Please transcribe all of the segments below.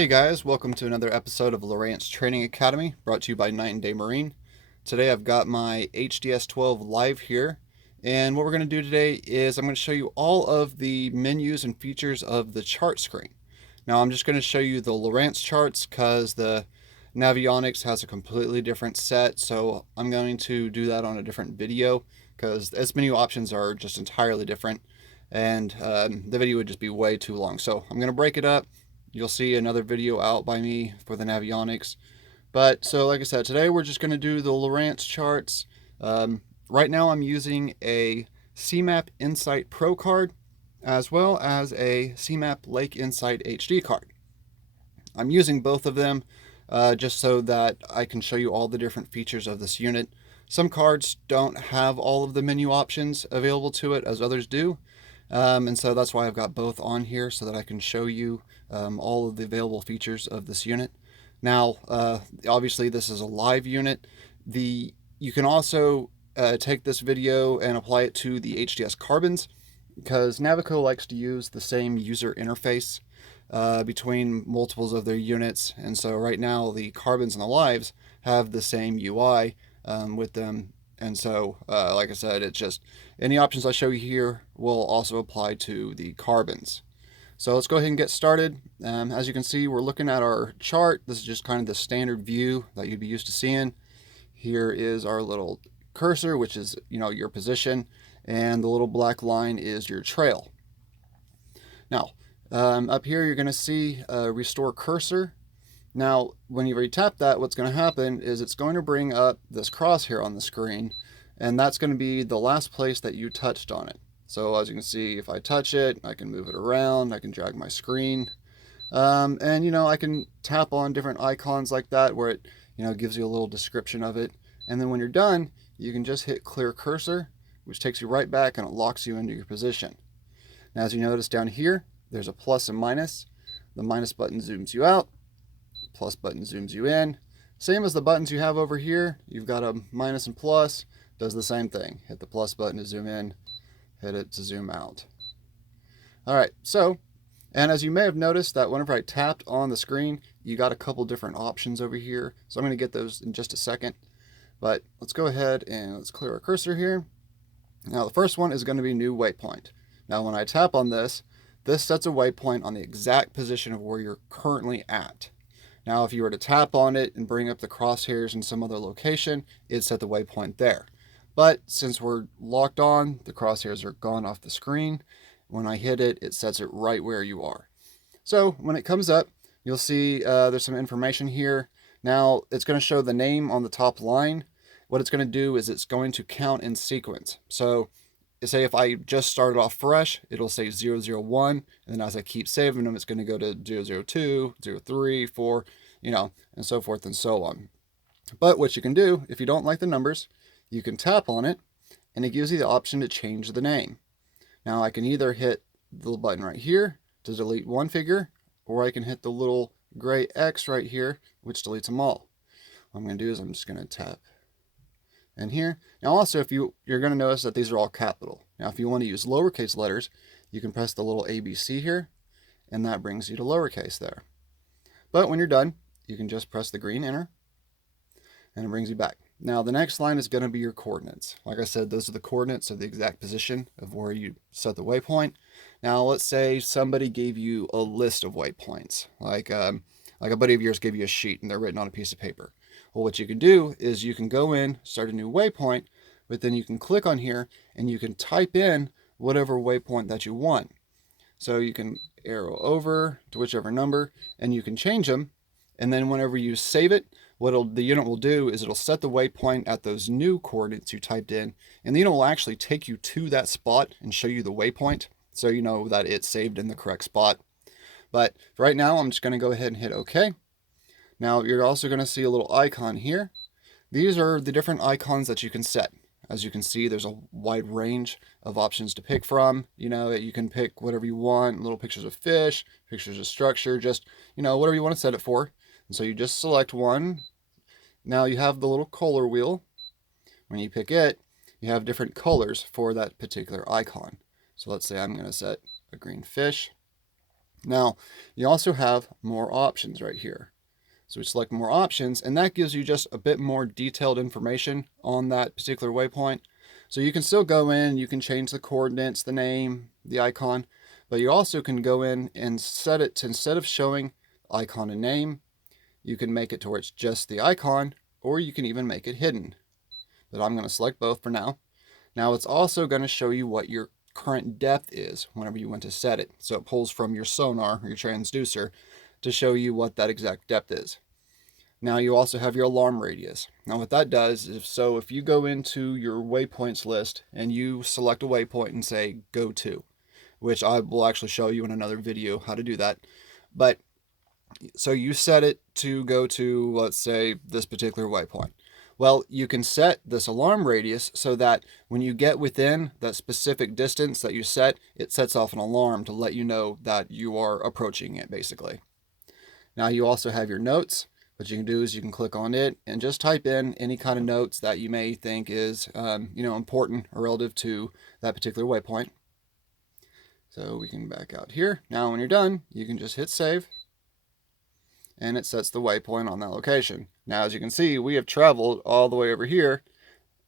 Hey guys, welcome to another episode of Lowrance Training Academy, brought to you by Night and Day Marine. Today I've got my HDS 12 live here, and what we're going to do today is I'm going to show you all of the menus and features of the chart screen. Now I'm just going to show you the Lowrance charts because the Navionics has a completely different set, so I'm going to do that on a different video because its menu options are just entirely different, and the video would just be way too long. So I'm going to break it up. You'll see another video out by me for the Navionics. But so like I said, today we're just going to do the Lowrance charts. Right now I'm using a CMAP Insight Pro card as well as a CMAP Lake Insight HD card. I'm using both of them just so that I can show you all the different features of this unit. Some cards don't have all of the menu options available to it as others do. And so that's why I've got both on here so that I can show you all of the available features of this unit. Now, obviously this is a live unit. You can also take this video and apply it to the HDS carbons because Navico likes to use the same user interface between multiples of their units. And so right now the carbons and the lives have the same UI with them. And so, like I said, it's just any options I show you here will also apply to the carbons. So let's go ahead and get started. As you can see, we're looking at our chart. This is just kind of the standard view that you'd be used to seeing. Here is our little cursor, which is, your position, and the little black line is your trail. Now, up here, you're going to see restore cursor. Now, when you retap that, what's going to happen is it's going to bring up this crosshair on the screen, and that's going to be the last place that you touched on it. So as you can see, if I touch it, I can move it around, I can drag my screen, and I can tap on different icons like that where it gives you a little description of it. And then when you're done, you can just hit clear cursor, which takes you right back and it locks you into your position. Now, as you notice down here, there's a plus and minus. The minus button zooms you out. Plus button zooms you in. Same as the buttons you have over here. You've got a minus and plus, does the same thing. Hit the plus button to zoom in, hit it to zoom out. Alright, so, and as you may have noticed that whenever I tapped on the screen, you got a couple different options over here. So I'm going to get those in just a second. But let's go ahead and let's clear our cursor here. Now the first one is going to be new waypoint. Now when I tap on this sets a waypoint on the exact position of where you're currently at. Now, if you were to tap on it and bring up the crosshairs in some other location, it'd set the waypoint there. But since we're locked on, the crosshairs are gone off the screen. When I hit it, it sets it right where you are. So when it comes up, you'll see there's some information here. Now, it's going to show the name on the top line. What it's going to do is it's going to count in sequence. So say if I just started off fresh, it'll say 001, and then as I keep saving them, it's going to go to 002, 03, 4, and so forth and so on. But what you can do, if you don't like the numbers, you can tap on it, and it gives you the option to change the name. Now I can either hit the little button right here to delete one figure, or I can hit the little gray X right here, which deletes them all. What I'm going to do is I'm just going to tap and here. Now also, if you're going to notice that these are all capital. Now if you want to use lowercase letters, you can press the little ABC here, and that brings you to lowercase there. But when you're done, you can just press the green enter, and it brings you back. Now the next line is going to be your coordinates. Like I said, those are the coordinates of the exact position of where you set the waypoint. Now let's say somebody gave you a list of waypoints, like a buddy of yours gave you a sheet and they're written on a piece of paper. Well, what you can do is you can go in, start a new waypoint, but then you can click on here and you can type in whatever waypoint that you want. So you can arrow over to whichever number and you can change them. And then whenever you save it, what the unit will do is it'll set the waypoint at those new coordinates you typed in, and the unit will actually take you to that spot and show you the waypoint, so you know that it's saved in the correct spot. But right now, I'm just going to go ahead and hit OK. Now you're also going to see a little icon here. These are the different icons that you can set. As you can see, there's a wide range of options to pick from. You can pick whatever you want, little pictures of fish, pictures of structure, just, whatever you want to set it for. And so you just select one. Now you have the little color wheel. When you pick it, you have different colors for that particular icon. So let's say I'm going to set a green fish. Now, you also have more options right here. So we select more options, and that gives you just a bit more detailed information on that particular waypoint. So you can still go in, you can change the coordinates, the name, the icon, but you also can go in and set it to, instead of showing icon and name, you can make it to where it's just the icon, or you can even make it hidden. But I'm going to select both for now. Now it's also going to show you what your current depth is whenever you want to set it. So it pulls from your sonar or your transducer to show you what that exact depth is. Now you also have your alarm radius. Now what that does is, so if you go into your waypoints list and you select a waypoint and say go to, which I will actually show you in another video how to do that. But so you set it to go to, let's say, this particular waypoint. Well, you can set this alarm radius so that when you get within that specific distance that you set, it sets off an alarm to let you know that you are approaching it, basically. Now you also have your notes. What you can do is you can click on it and just type in any kind of notes that you may think is important or relative to that particular waypoint. So we can back out here. Now when you're done, you can just hit save, and it sets the waypoint on that location. Now as you can see, we have traveled all the way over here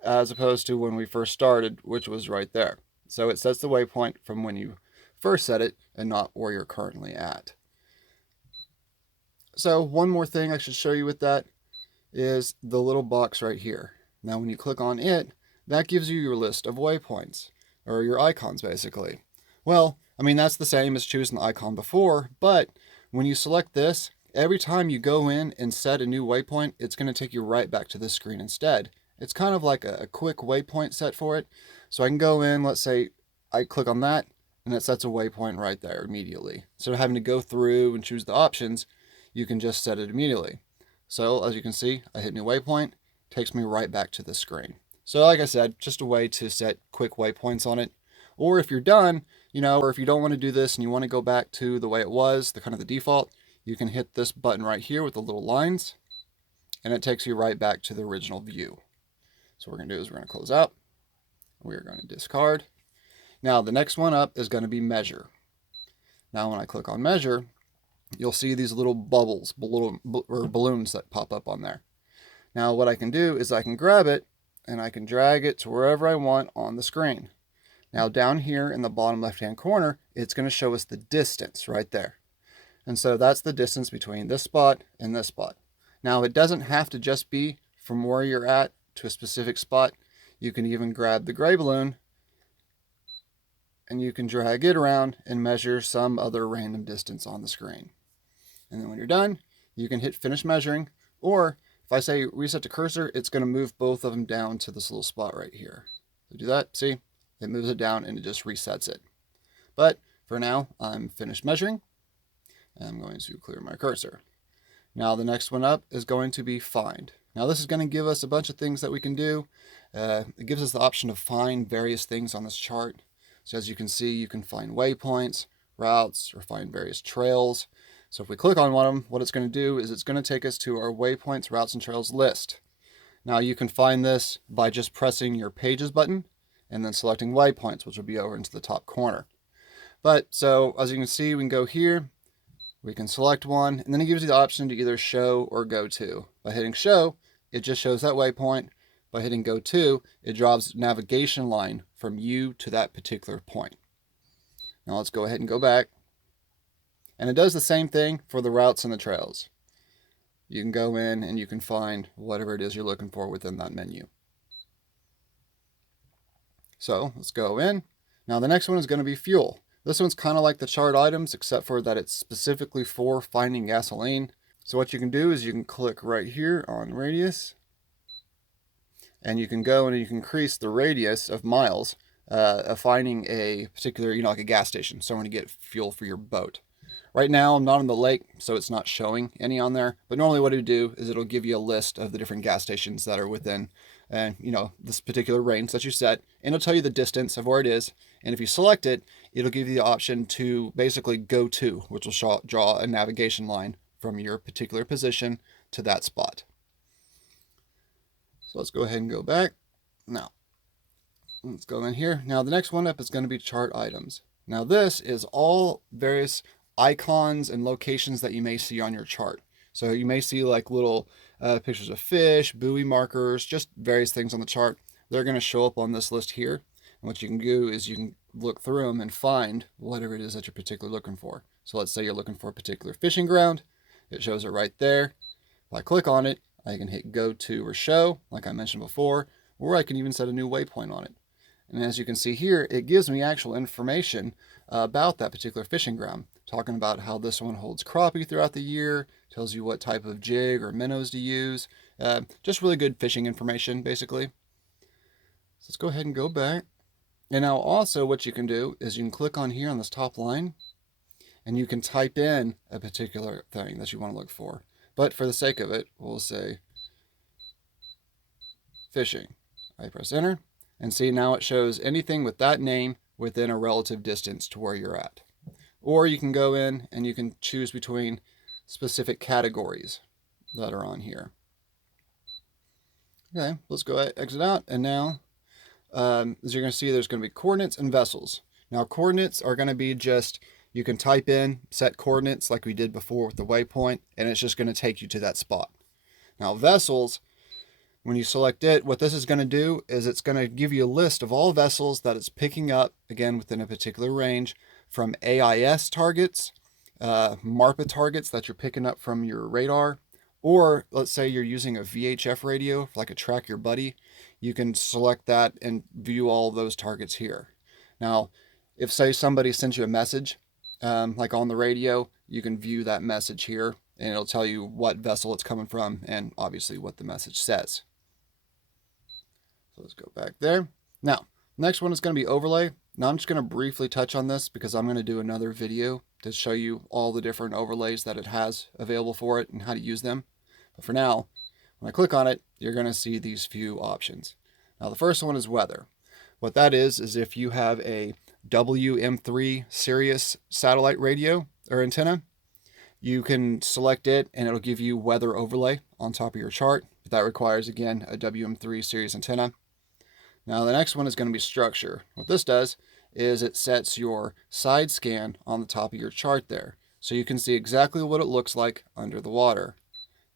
as opposed to when we first started, which was right there. So it sets the waypoint from when you first set it and not where you're currently at. So one more thing I should show you with that is the little box right here. Now when you click on it, that gives you your list of waypoints, or your icons basically. Well, I mean, that's the same as choosing the icon before, but when you select this, every time you go in and set a new waypoint, it's going to take you right back to this screen instead. It's kind of like a quick waypoint set for it. So I can go in, let's say I click on that, and it sets a waypoint right there immediately. Instead of having to go through and choose the options, you can just set it immediately. So as you can see, I hit new waypoint, takes me right back to the screen. So like I said, just a way to set quick waypoints on it. Or if you're done, or if you don't want to do this and you want to go back to the way it was, the kind of the default, you can hit this button right here with the little lines, and it takes you right back to the original view. So what we're going to do is we're going to close out. We're going to discard. Now the next one up is going to be measure. Now when I click on measure, you'll see these little bubbles, or balloons that pop up on there. Now what I can do is I can grab it and I can drag it to wherever I want on the screen. Now down here in the bottom left-hand corner, it's going to show us the distance right there. And so that's the distance between this spot and this spot. Now it doesn't have to just be from where you're at to a specific spot. You can even grab the gray balloon and you can drag it around and measure some other random distance on the screen. And then when you're done, you can hit finish measuring, or if I say reset to cursor, it's going to move both of them down to this little spot right here. So do that, see? It moves it down and it just resets it. But for now, I'm finished measuring. I'm going to clear my cursor. Now the next one up is going to be find. Now this is going to give us a bunch of things that we can do. It gives us the option to find various things on this chart. So as you can see, you can find waypoints, routes, or find various trails. So if we click on one of them, what it's going to do is it's going to take us to our waypoints, routes, and trails list. Now you can find this by just pressing your pages button and then selecting waypoints, which will be over into the top corner. But so as you can see, we can go here, we can select one, and then it gives you the option to either show or go to. By hitting show, it just shows that waypoint. By hitting go to, it draws a navigation line from you to that particular point. Now let's go ahead and go back. And it does the same thing for the routes and the trails. You can go in and you can find whatever it is you're looking for within that menu. So let's go in. Now the next one is going to be fuel. This one's kind of like the chart items, except for that it's specifically for finding gasoline. So what you can do is you can click right here on radius, and you can go and you can increase the radius of miles of finding a particular, like a gas station, somewhere to get fuel for your boat. Right now I'm not on the lake, so it's not showing any on there, but normally what it'll do is it'll give you a list of the different gas stations that are within this particular range that you set, and it'll tell you the distance of where it is. And if you select it, it'll give you the option to basically go to, which will draw a navigation line from your particular position to that spot. So let's go ahead and go back. Now, let's go in here. Now the next one up is going to be chart items. Now this is all various icons and locations that you may see on your chart. So you may see like little pictures of fish, buoy markers, just various things on the chart. They're going to show up on this list here. And what you can do is you can look through them and find whatever it is that you're particularly looking for. So let's say you're looking for a particular fishing ground. It shows it right there. If I click on it, I can hit go to or show, like I mentioned before, or I can even set a new waypoint on it. And as you can see here, it gives me actual information about that particular fishing ground, talking about how this one holds crappie throughout the year, tells you what type of jig or minnows to use. Just really good fishing information, basically. So let's go ahead and go back. And now also what you can do is you can click on here on this top line, and you can type in a particular thing that you want to look for. But for the sake of it, we'll say fishing. I press enter, and see now it shows anything with that name within a relative distance to where you're at. Or you can go in and you can choose between specific categories that are on here. Okay, let's go ahead, exit out, and now as you're going to see, there's going to be coordinates and vessels. Now coordinates are going to be just, you can type in set coordinates like we did before with the waypoint, and it's just going to take you to that spot. Now vessels, when you select it, what this is going to do is it's going to give you a list of all vessels that it's picking up, again within a particular range, from AIS targets, MARPA targets that you're picking up from your radar, or let's say you're using a VHF radio, like a Track Your Buddy. You can select that and view all of those targets here. Now, if say somebody sends you a message, like on the radio, you can view that message here, and it'll tell you what vessel it's coming from and obviously what the message says. So let's go back there. Now, next one is going to be overlay. Now I'm just going to briefly touch on this because I'm going to do another video to show you all the different overlays that it has available for it and how to use them. But for now, when I click on it, you're going to see these few options. Now the first one is weather. What that is if you have a WM3 Sirius satellite radio or antenna, you can select it and it'll give you weather overlay on top of your chart. But that requires, again, a WM3 Sirius antenna. Now the next one is going to be structure. What this does is it sets your side scan on the top of your chart there. So you can see exactly what it looks like under the water.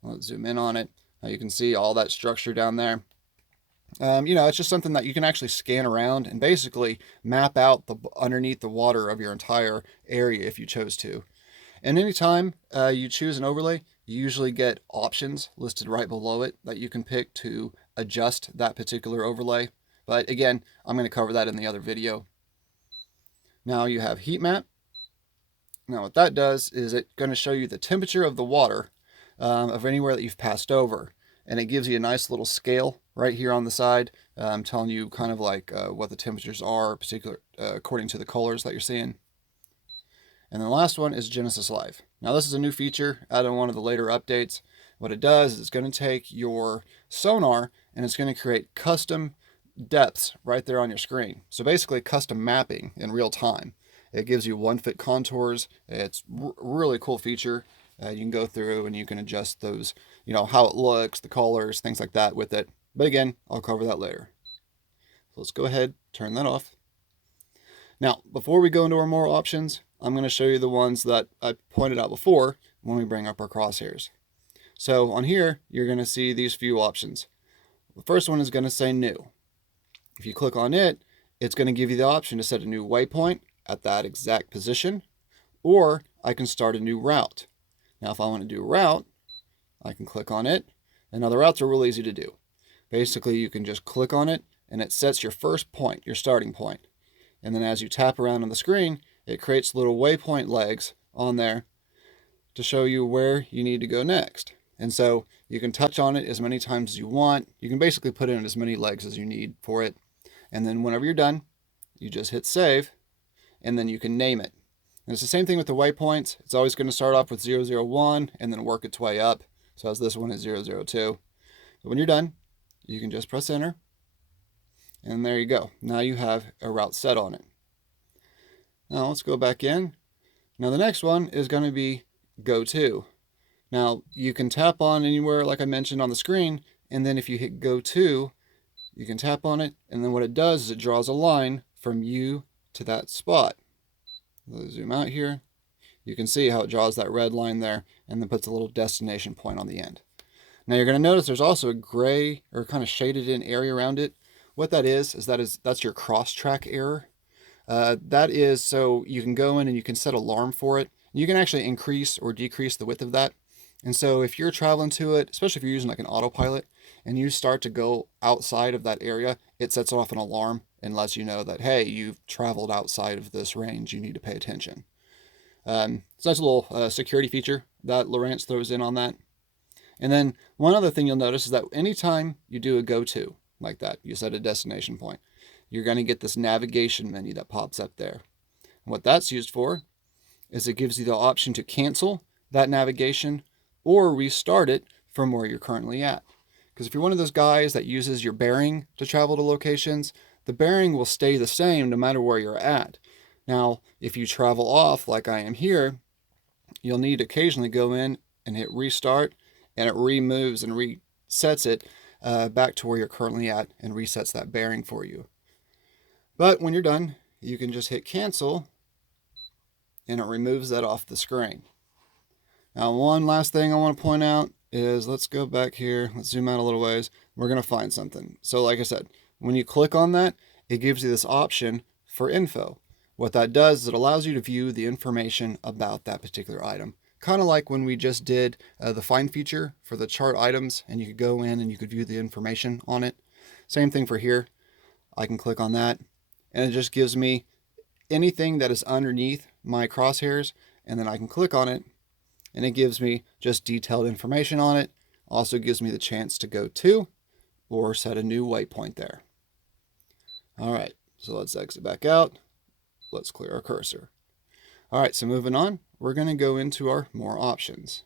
Let's zoom in on it. Now you can see all that structure down there. It's just something that you can actually scan around and basically map out the underneath the water of your entire area if you chose to. And anytime you choose an overlay, you usually get options listed right below it that you can pick to adjust that particular overlay. But again, I'm going to cover that in the other video. Now you have heat map. Now what that does is it's going to show you the temperature of the water of anywhere that you've passed over. And it gives you a nice little scale right here on the side, telling you kind of like what the temperatures are, according to the colors that you're seeing. And then the last one is Genesis Live. Now this is a new feature added on one of the later updates. What it does is it's going to take your sonar and it's going to create custom depths right there on your screen. So basically custom mapping in real time. It gives you 1-foot contours. It's really cool feature. You can go through and you can adjust those, how it looks, the colors, things like that with it. But again, I'll cover that later. So let's go ahead, turn that off. Now, before we go into our more options, I'm going to show you the ones that I pointed out before when we bring up our crosshairs. So on here, you're going to see these few options. The first one is going to say new. If you click on it, it's going to give you the option to set a new waypoint at that exact position, or I can start a new route. Now, if I want to do a route, I can click on it. And now the routes are really easy to do. Basically, you can just click on it and it sets your first point, your starting point. And then as you tap around on the screen, it creates little waypoint legs on there to show you where you need to go next. And so you can touch on it as many times as you want. You can basically put in as many legs as you need for it. And then whenever you're done, you just hit save and then you can name it. And it's the same thing with the waypoints. It's always going to start off with 001 and then work its way up. So as this one is 002. But when you're done, you can just press enter. And there you go. Now you have a route set on it. Now let's go back in. Now the next one is going to be go to. Now you can tap on anywhere like I mentioned on the screen. And then if you hit go to, you can tap on it. And then what it does is it draws a line from you to that spot. Let's zoom out here. you can see how it draws that red line there and then puts a little destination point on the end. Now you're going to notice there's also a gray or kind of shaded in area around it. What that is that's your cross-track error. That is so you can go in and you can set alarm for it. You can actually increase or decrease the width of that. And so if you're traveling to it, especially if you're using like an autopilot, and you start to go outside of that area, it sets off an alarm and lets you know that, hey, you've traveled outside of this range. You need to pay attention. So that's a little security feature that Lowrance throws in on that. And then one other thing you'll notice is that anytime you do a go-to like that, you set a destination point, you're going to get this navigation menu that pops up there. And what that's used for is it gives you the option to cancel that navigation or restart it from where you're currently at. Because if you're one of those guys that uses your bearing to travel to locations, the bearing will stay the same no matter where you're at. Now, if you travel off like I am here, you'll need to occasionally go in and hit restart, and it removes and resets it back to where you're currently at and resets that bearing for you. But when you're done, you can just hit cancel and it removes that off the screen. Now, one last thing I want to point out is, let's go back here. Let's zoom out a little ways. We're going to find something. So like I said, when you click on that, it gives you this option for info. What that does is it allows you to view the information about that particular item. Kind of like when we just did the find feature for the chart items, and you could go in and you could view the information on it. Same thing for here. I can click on that and it just gives me anything that is underneath my crosshairs, and then I can click on it and it gives me just detailed information on it. Also gives me the chance to go to or set a new waypoint there. All right, so let's exit back out. Let's clear our cursor. All right, so moving on, we're going to go into our more options.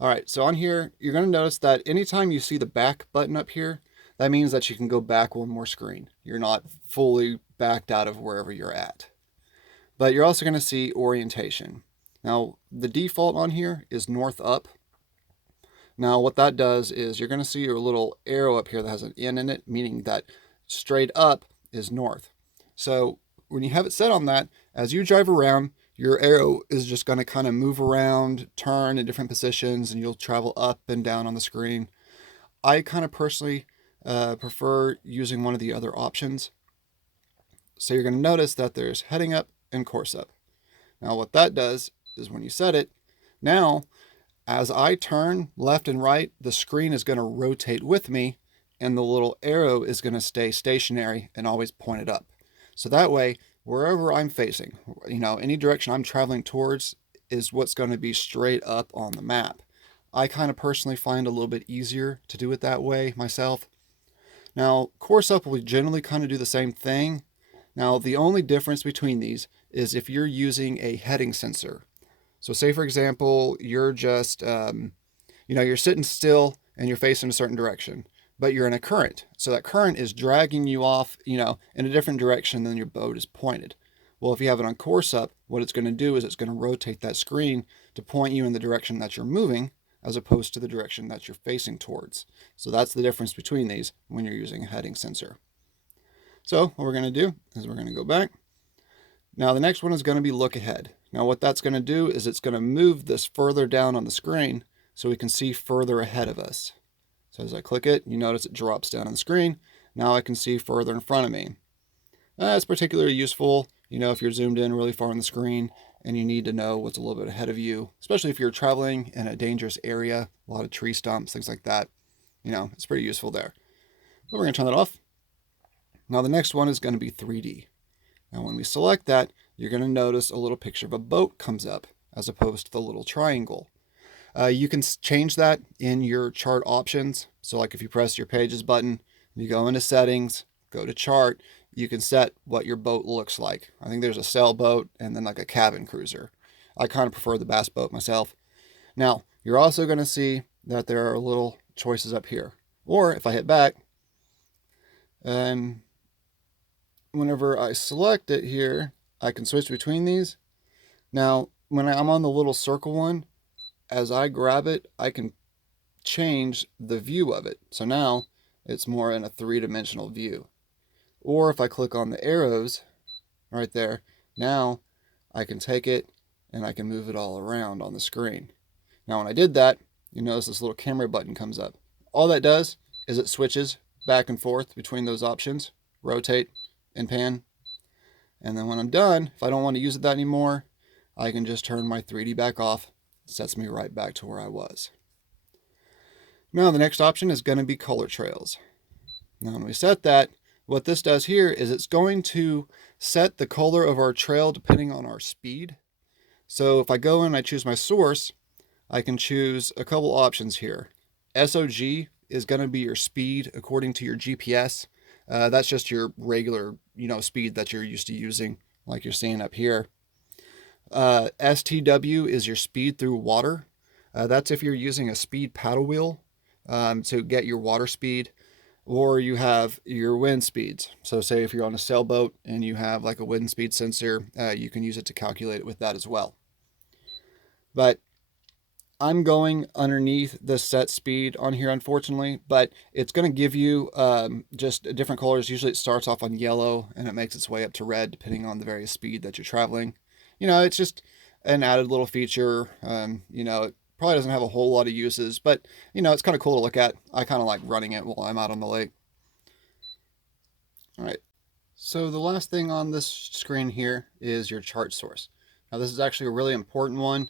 All right, so on here, you're going to notice that anytime you see the back button up here, that means that you can go back one more screen. You're not fully backed out of wherever you're at. But you're also going to see orientation. Now, the default on here is north up. Now, what that does is you're going to see your little arrow up here that has an N in it, meaning that straight up is north. So when you have it set on that, as you drive around, your arrow is just going to kind of move around, turn in different positions, and you'll travel up and down on the screen. I kind of personally prefer using one of the other options. So you're going to notice that there's heading up and course up. Now what that does is when you set it, now as I turn left and right, the screen is going to rotate with me and the little arrow is going to stay stationary and always pointed up. So that way, wherever I'm facing, any direction I'm traveling towards is what's going to be straight up on the map. I kind of personally find it a little bit easier to do it that way myself. Now, course up will generally kind of do the same thing. Now, the only difference between these is if you're using a heading sensor. So say, for example, you're just, you're sitting still and you're facing a certain direction, but you're in a current. So that current is dragging you off, in a different direction than your boat is pointed. Well, if you have it on course up, what it's going to do is it's going to rotate that screen to point you in the direction that you're moving, as opposed to the direction that you're facing towards. So that's the difference between these when you're using a heading sensor. So what we're going to do is we're going to go back. Now the next one is going to be look ahead. Now what that's going to do is it's going to move this further down on the screen so we can see further ahead of us. So as I click it, you notice it drops down on the screen. Now I can see further in front of me. That's particularly useful, if you're zoomed in really far on the screen and you need to know what's a little bit ahead of you, especially if you're traveling in a dangerous area, a lot of tree stumps, things like that. It's pretty useful there. But we're going to turn that off. Now the next one is going to be 3D. Now when we select that, you're going to notice a little picture of a boat comes up as opposed to the little triangle. You can change that in your chart options. So like if you press your pages button, you go into settings, go to chart, you can set what your boat looks like. I think there's a sailboat and then like a cabin cruiser. I kind of prefer the bass boat myself. Now, you're also going to see that there are little choices up here. Or if I hit back, and whenever I select it here, I can switch between these. Now, when I'm on the little circle one, as I grab it, I can change the view of it. So now it's more in a three-dimensional view. Or if I click on the arrows right there, now I can take it and I can move it all around on the screen. Now when I did that, you notice this little camera button comes up. All that does is it switches back and forth between those options, rotate and pan. And then when I'm done, if I don't want to use it that anymore, I can just turn my 3D back off. It sets me right back to where I was. Now the next option is going to be color trails. Now when we set that, what this does here is it's going to set the color of our trail depending on our speed. So if I go in and I choose my source, I can choose a couple options here. SOG is going to be your speed according to your GPS. That's just your regular, speed that you're used to using, like you're seeing up here. STW is your speed through water. That's if you're using a speed paddle wheel to get your water speed, or you have your wind speeds. So say if you're on a sailboat and you have like a wind speed sensor, you can use it to calculate it with that as well. But I'm going underneath the set speed on here, unfortunately, but it's going to give you just different colors. Usually it starts off on yellow and it makes its way up to red depending on the various speed that you're traveling. It's just an added little feature. It probably doesn't have a whole lot of uses, but it's kind of cool to look at. I kind of like running it while I'm out on the lake. All right, so the last thing on this screen here is your chart source. Now this is actually a really important one.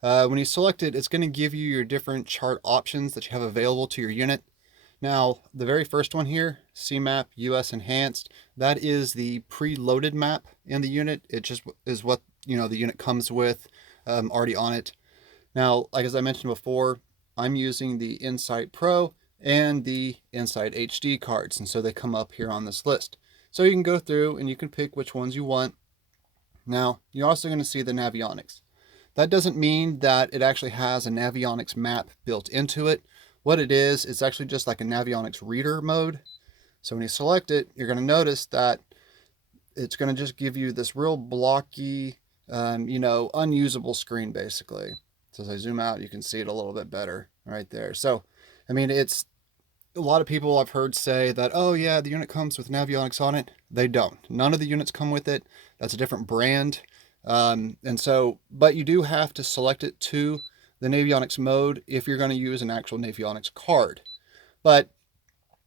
When you select it, it's going to give you your different chart options that you have available to your unit. Now, the very first one here, CMAP US Enhanced, that is the preloaded map in the unit. It just is what the unit comes with already on it. Now, like as I mentioned before, I'm using the Insight Pro and the Insight HD cards, and so they come up here on this list. So you can go through and you can pick which ones you want. Now, you're also going to see the Navionics. That doesn't mean that it actually has a Navionics map built into it. What it is, it's actually just like a Navionics reader mode. So when you select it, you're going to notice that it's going to just give you this real blocky, unusable screen basically. So as I zoom out, you can see it a little bit better right there. So, it's a lot of people I've heard say that, oh yeah, the unit comes with Navionics on it. They don't. None of the units come with it. That's a different brand. But you do have to select it to the Navionics mode if you're going to use an actual Navionics card. But,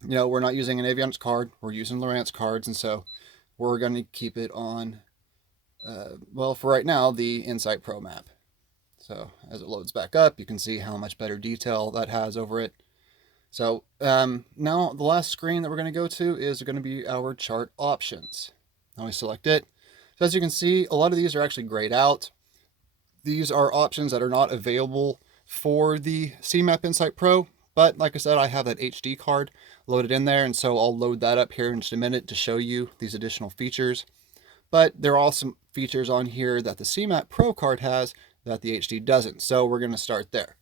we're not using an Navionics card. We're using Lowrance cards. And so we're going to keep it on, for right now, the Insight Pro map. So as it loads back up, you can see how much better detail that has over it. So now the last screen that we're going to go to is going to be our chart options. Now we select it. So as you can see, a lot of these are actually grayed out. These are options that are not available for the CMAP Insight Pro, but like I said, I have that HD card loaded in there, and so I'll load that up here in just a minute to show you these additional features. But there are some features on here that the CMAP Pro card has that the HD doesn't, so we're going to start there.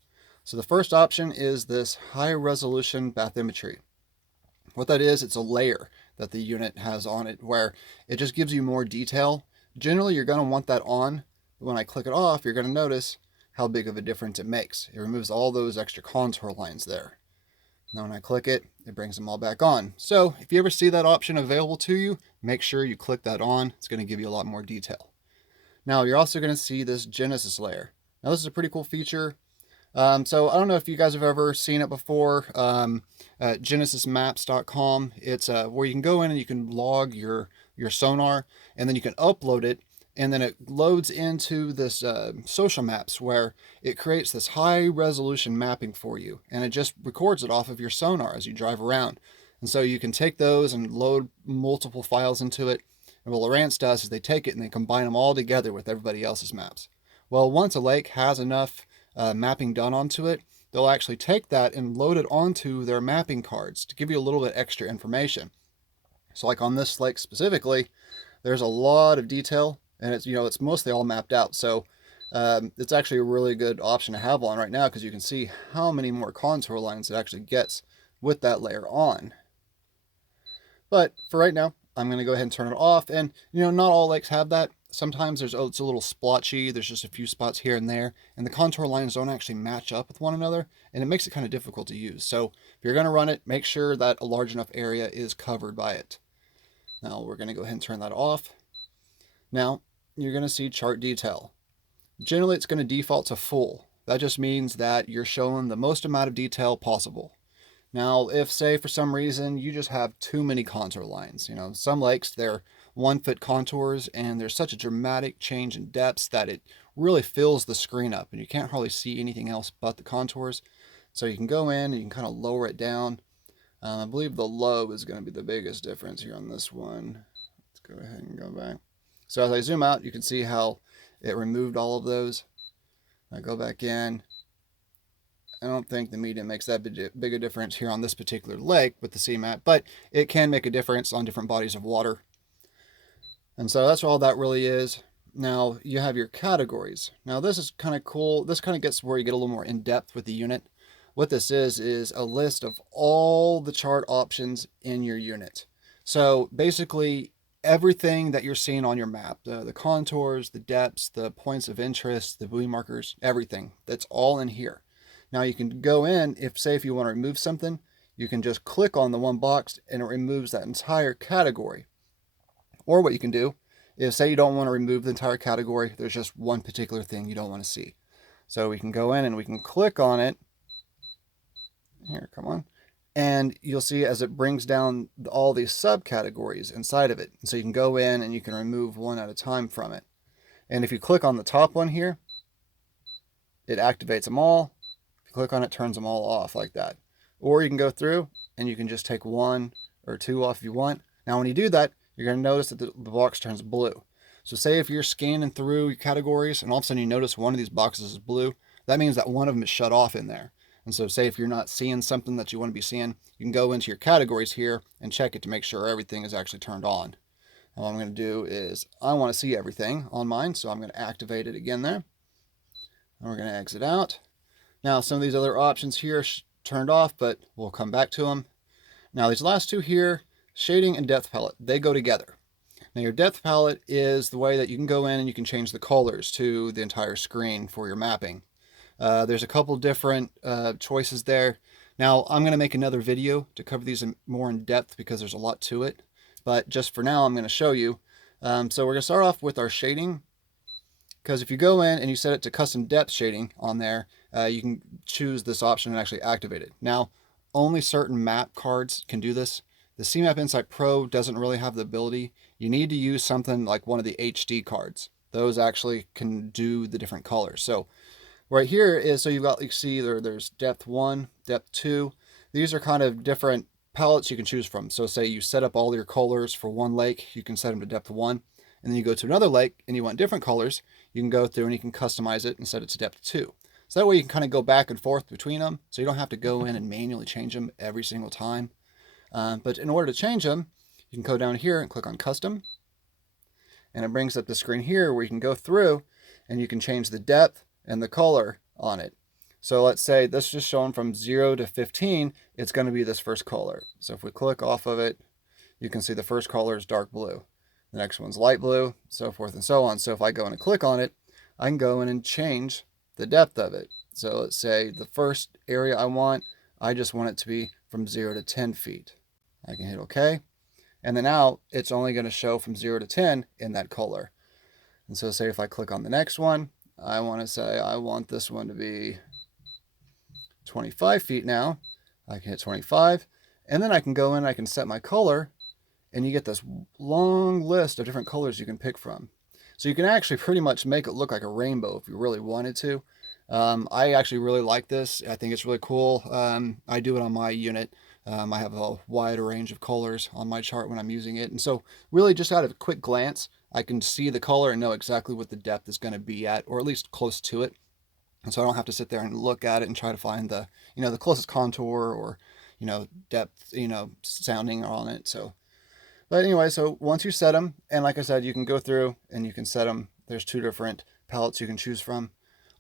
So the first option is this high resolution bathymetry. What that is, it's a layer that the unit has on it where it just gives you more detail. Generally, you're going to want that on. When I click it off, you're going to notice how big of a difference it makes. It removes all those extra contour lines there. Now when I click it, it brings them all back on. So if you ever see that option available to you, make sure you click that on. It's going to give you a lot more detail. Now you're also going to see this Genesis layer. Now this is a pretty cool feature. So I don't know if you guys have ever seen it before. GenesisMaps.com. It's where you can go in and you can log your sonar, and then you can upload it, and then it loads into this social maps where it creates this high resolution mapping for you, and it just records it off of your sonar as you drive around. And so you can take those and load multiple files into it. And what Lowrance does is they take it and they combine them all together with everybody else's maps. Well, once a lake has enough mapping done onto it, they'll actually take that and load it onto their mapping cards to give you a little bit extra information. So like on this lake specifically, there's a lot of detail, and it's mostly all mapped out. So it's actually a really good option to have on right now because you can see how many more contour lines it actually gets with that layer on. But for right now, I'm going to go ahead and turn it off. And not all lakes have that. Sometimes it's a little splotchy. There's just a few spots here and there, and the contour lines don't actually match up with one another, and it makes it kind of difficult to use. So if you're going to run it, make sure that a large enough area is covered by it. Now we're going to go ahead and turn that off. Now you're going to see chart detail. generally it's going to default to full. That just means that you're showing the most amount of detail possible. Now, if say for some reason you just have too many contour lines, some lakes, they're 1 foot contours and there's such a dramatic change in depths that it really fills the screen up and you can't hardly see anything else but the contours. So you can go in and you can kind of lower it down. I believe the low is going to be the biggest difference here on this one. Let's go ahead and go back. So as I zoom out, you can see how it removed all of those. I go back in. I don't think the medium makes that big a difference here on this particular lake with the CMAP, but it can make a difference on different bodies of water. And so that's all that really is. Now you have your categories. Now this is kind of cool. This kind of gets where you get a little more in depth with the unit. What this is a list of all the chart options in your unit. So basically everything that you're seeing on your map, the contours, the depths, the points of interest, the buoy markers, everything, that's all in here. Now you can go in, if you want to remove something, you can just click on the one box and it removes that entire category. Or what you can do is say you don't want to remove the entire category, there's just one particular thing you don't want to see. So we can go in and we can click on it. Here, come on. And you'll see as it brings down all these subcategories inside of it. And so you can go in and you can remove one at a time from it. And if you click on the top one here, it activates them all. If you click on it, it turns them all off like that. Or you can go through and you can just take one or two off if you want. Now when you do that, you're going to notice that the box turns blue. So say if you're scanning through your categories and all of a sudden you notice one of these boxes is blue, that means that one of them is shut off in there. And so say if you're not seeing something that you want to be seeing, you can go into your categories here and check it to make sure everything is actually turned on. And what I'm going to do is I want to see everything on mine, so I'm going to activate it again there. And we're going to exit out. Now some of these other options here are turned off, but we'll come back to them. Now these last two here, shading and depth palette, they go together. Now your depth palette is the way that you can go in and you can change the colors to the entire screen for your mapping. There's a couple different choices there. Now I'm going to make another video to cover these more in depth because there's a lot to it. But just for now, I'm going to show you. So we're going to start off with our shading. Because if you go in and you set it to custom depth shading on there, you can choose this option and actually activate it. Now, only certain map cards can do this. The CMAP Insight Pro doesn't really have the ability. You need to use something like one of the HD cards. Those actually can do the different colors. So right here is, so you've got, you see there's depth 1, depth 2. These are kind of different palettes you can choose from. So say you set up all your colors for one lake, you can set them to depth 1. And then you go to another lake and you want different colors, you can go through and you can customize it and set it to depth 2. So that way you can kind of go back and forth between them. So you don't have to go in and manually change them every single time. But in order to change them, you can go down here and click on custom. And it brings up the screen here where you can go through and you can change the depth and the color on it. So let's say this is just showing from 0 to 15, it's going to be this first color. So if we click off of it, you can see the first color is dark blue. The next one's light blue, so forth and so on. So if I go in and click on it, I can go in and change the depth of it. So let's say the first area I just want it to be from 0 to 10 feet. I can hit OK. And then now it's only going to show from 0 to 10 in that color. And so say if I click on the next one, I want to say I want this one to be 25 feet now. I can hit 25. And then I can go in, I can set my color, and you get this long list of different colors you can pick from. So you can actually pretty much make it look like a rainbow if you really wanted to. I actually really like this. I think it's really cool. I do it on my unit. I have a wide range of colors on my chart when I'm using it. And so really just out of a quick glance, I can see the color and know exactly what the depth is going to be at, or at least close to it. And so I don't have to sit there and look at it and try to find the, the closest contour or, depth, sounding on it. So, but anyway, so once you set them, and like I said, you can go through and you can set them. There's two different palettes you can choose from.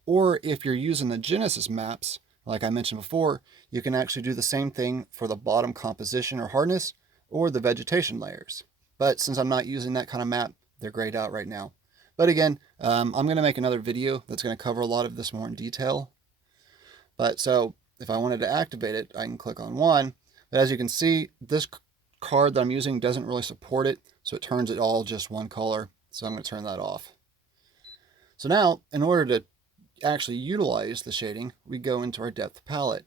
Or if you're using the Genesis maps, like I mentioned before, you can actually do the same thing for the bottom composition or hardness or the vegetation layers. But since I'm not using that kind of map, they're grayed out right now. But again, I'm going to make another video that's going to cover a lot of this more in detail. But so if I wanted to activate it, I can click on one. But as you can see, this card that I'm using doesn't really support it, so it turns it all just one color. So I'm going to turn that off. So now, in order to actually utilize the shading, we go into our depth palette.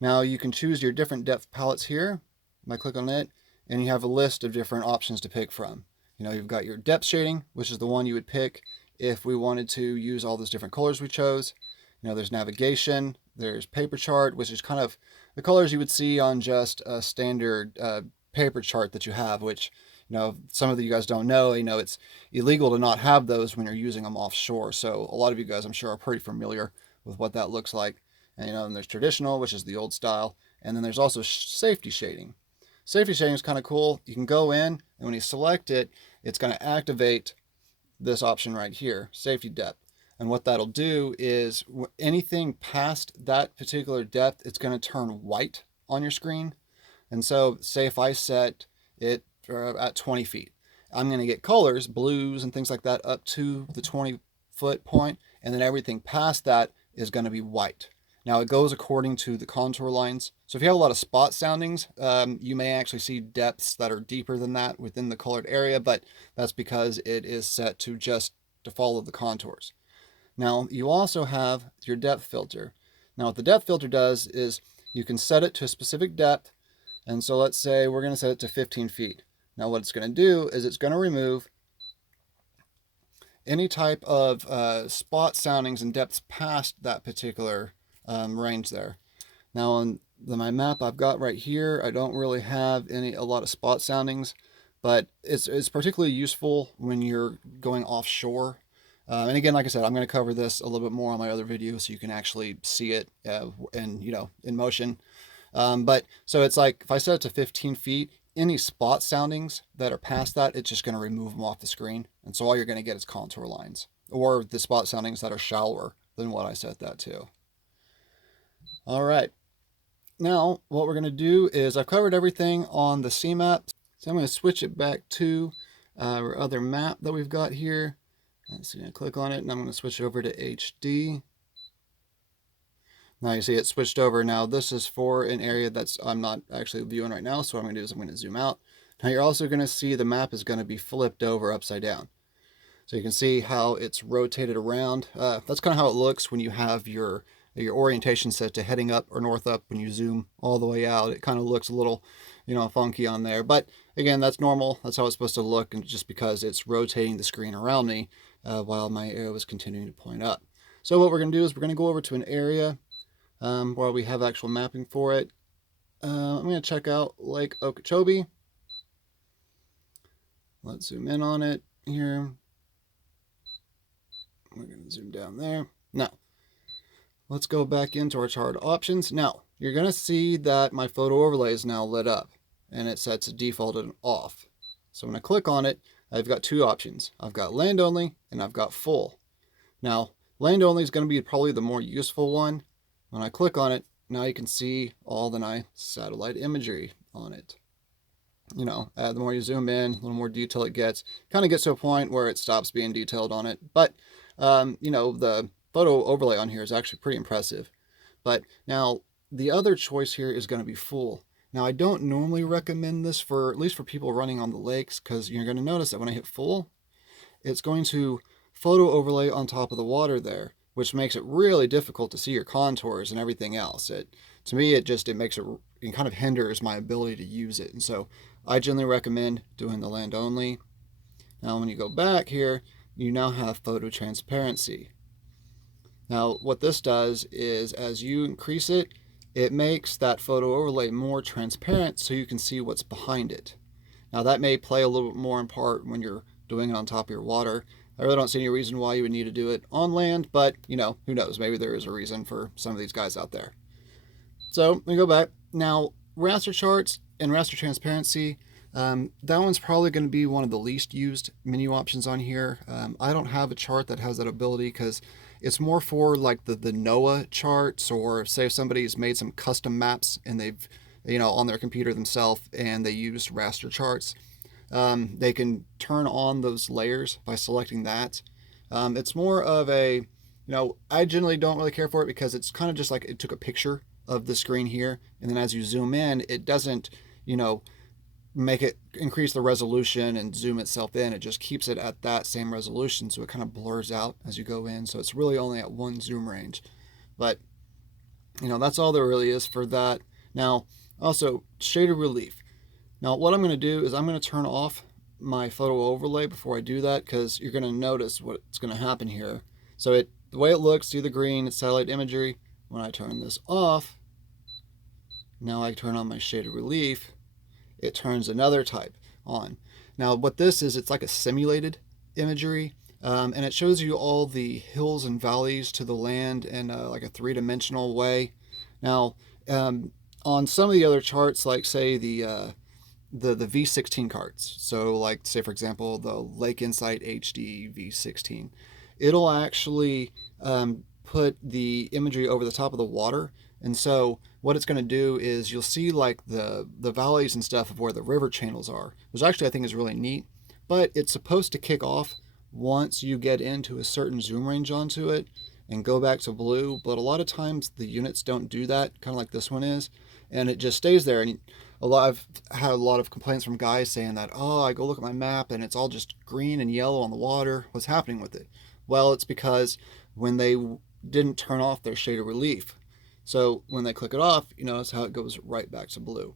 Now you can choose your different depth palettes here by clicking on it, and you have a list of different options to pick from. You've got your depth shading, which is the one you would pick if we wanted to use all those different colors we chose. There's navigation, there's paper chart, which is kind of the colors you would see on just a standard paper chart that you have, which some of you guys don't know, it's illegal to not have those when you're using them offshore. So a lot of you guys, I'm sure, are pretty familiar with what that looks like. And there's traditional, which is the old style, and then there's also safety shading. Safety shading is kind of cool. You can go in, and when you select it, it's going to activate this option right here, safety depth. And what that'll do is anything past that particular depth, it's going to turn white on your screen. And so say if I set it at 20 feet, I'm going to get colors, blues and things like that up to the 20-foot point, and then everything past that is going to be white. Now it goes according to the contour lines. So if you have a lot of spot soundings, you may actually see depths that are deeper than that within the colored area, but that's because it is set to follow the contours. Now you also have your depth filter. Now what the depth filter does is you can set it to a specific depth. And so let's say we're going to set it to 15 feet. Now what it's going to do is it's going to remove any type of spot soundings and depths past that particular range there. Now on my map I've got right here, I don't really have a lot of spot soundings, but it's particularly useful when you're going offshore. And again, like I said, I'm going to cover this a little bit more on my other video so you can actually see it in motion. But so it's like if I set it to 15 feet, any spot soundings that are past that, it's just going to remove them off the screen. And so all you're going to get is contour lines or the spot soundings that are shallower than what I set that to. All right. Now what we're going to do is I've covered everything on the C map. So I'm going to switch it back to our other map that we've got here. So I'm going to click on it and I'm going to switch it over to HD. Now you see it switched over. Now this is for an area I'm not actually viewing right now. So what I'm going to do is I'm going to zoom out. Now you're also going to see the map is going to be flipped over upside down. So you can see how it's rotated around. That's kind of how it looks when you have your orientation set to heading up or north up. When you zoom all the way out, it kind of looks a little, funky on there. But again, that's normal. That's how it's supposed to look, and just because it's rotating the screen around me while my arrow is continuing to point up. So what we're going to do is we're going to go over to an area where we have actual mapping for it. I'm going to check out Lake Okeechobee. Let's zoom in on it here. We're going to zoom down there. Now, let's go back into our chart options. Now, you're going to see that my photo overlay is now lit up, and it sets to default and off. So when I click on it, I've got two options. I've got land only, and I've got full. Now, land only is going to be probably the more useful one. When I click on it, now you can see all the nice satellite imagery on it. The more you zoom in, a little more detail it gets. Kind of gets to a point where it stops being detailed on it. But, the photo overlay on here is actually pretty impressive. But now the other choice here is going to be full. Now I don't normally recommend this at least for people running on the lakes, because you're going to notice that when I hit full, it's going to photo overlay on top of the water there, which makes it really difficult to see your contours and everything else. To me, it kind of hinders my ability to use it. And so I generally recommend doing the land only. Now when you go back here, you now have photo transparency. Now what this does is as you increase it, it makes that photo overlay more transparent so you can see what's behind it. Now that may play a little bit more in part when you're doing it on top of your water. I really don't see any reason why you would need to do it on land, but who knows? Maybe there is a reason for some of these guys out there. So let me go back. Now, raster charts and raster transparency, that one's probably going to be one of the least used menu options on here. I don't have a chart that has that ability because it's more for like the NOAA charts, or say if somebody's made some custom maps and they've, on their computer themselves and they used raster charts. They can turn on those layers by selecting that. It's more of a, I generally don't really care for it because it's kind of just like it took a picture of the screen here, and then as you zoom in, it doesn't, make it increase the resolution and zoom itself in. It just keeps it at that same resolution, so it kind of blurs out as you go in. So it's really only at one zoom range. But that's all there really is for that. Now, also shaded relief. Now, what I'm going to do is I'm going to turn off my photo overlay before I do that, because you're going to notice what's going to happen here. So the way it looks, see the green, it's satellite imagery. When I turn this off, now I turn on my shaded relief, it turns another type on. Now what this is, it's like a simulated imagery, and it shows you all the hills and valleys to the land in like a three-dimensional way. Now on some of the other charts, like say the V16 cards, so like say for example the Lake Insight HD V16, it'll actually put the imagery over the top of the water. And so what it's going to do is you'll see like the valleys and stuff of where the river channels are, which actually I think is really neat. But it's supposed to kick off once you get into a certain zoom range onto it and go back to blue. But a lot of times the units don't do that, kind of like this one is, and it just stays there. And I've had a lot of complaints from guys saying that, oh, I go look at my map and it's all just green and yellow on the water. What's happening with it? Well, it's because when they didn't turn off their shaded relief. So when they click it off, notice how it goes right back to blue.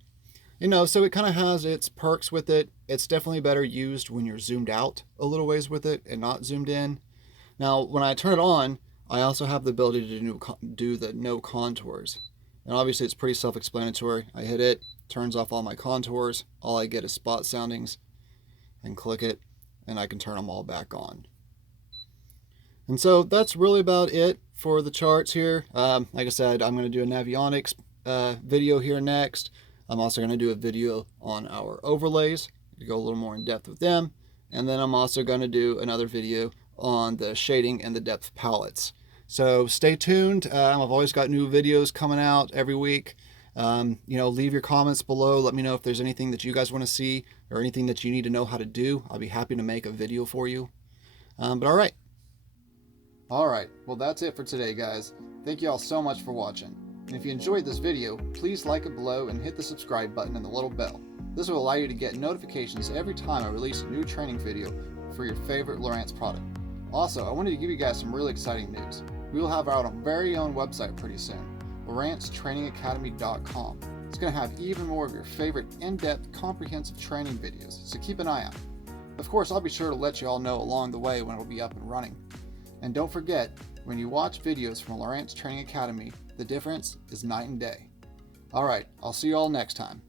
So it kind of has its perks with it. It's definitely better used when you're zoomed out a little ways with it and not zoomed in. Now, when I turn it on, I also have the ability to do the no contours. And obviously it's pretty self-explanatory. I hit it, turns off all my contours. All I get is spot soundings, and click it, and I can turn them all back on. And so that's really about it for the charts here. Like I said, I'm going to do a Navionics video here next. I'm also going to do a video on our overlays to go a little more in depth with them. And then I'm also going to do another video on the shading and the depth palettes. So stay tuned. I've always got new videos coming out every week. Leave your comments below. Let me know if there's anything that you guys want to see or anything that you need to know how to do. I'll be happy to make a video for you. But all right, well that's it for today, guys. Thank you all so much for watching. And if you enjoyed this video, please like it below and hit the subscribe button and the little bell. This will allow you to get notifications every time I release a new training video for your favorite Lowrance product. Also, I wanted to give you guys some really exciting news. We will have our very own website pretty soon, LowranceTrainingAcademy.com. It's going to have even more of your favorite in-depth, comprehensive training videos, so keep an eye out. Of course, I'll be sure to let you all know along the way when it will be up and running. And don't forget, when you watch videos from Lowrance Training Academy, the difference is night and day. Alright, I'll see you all next time.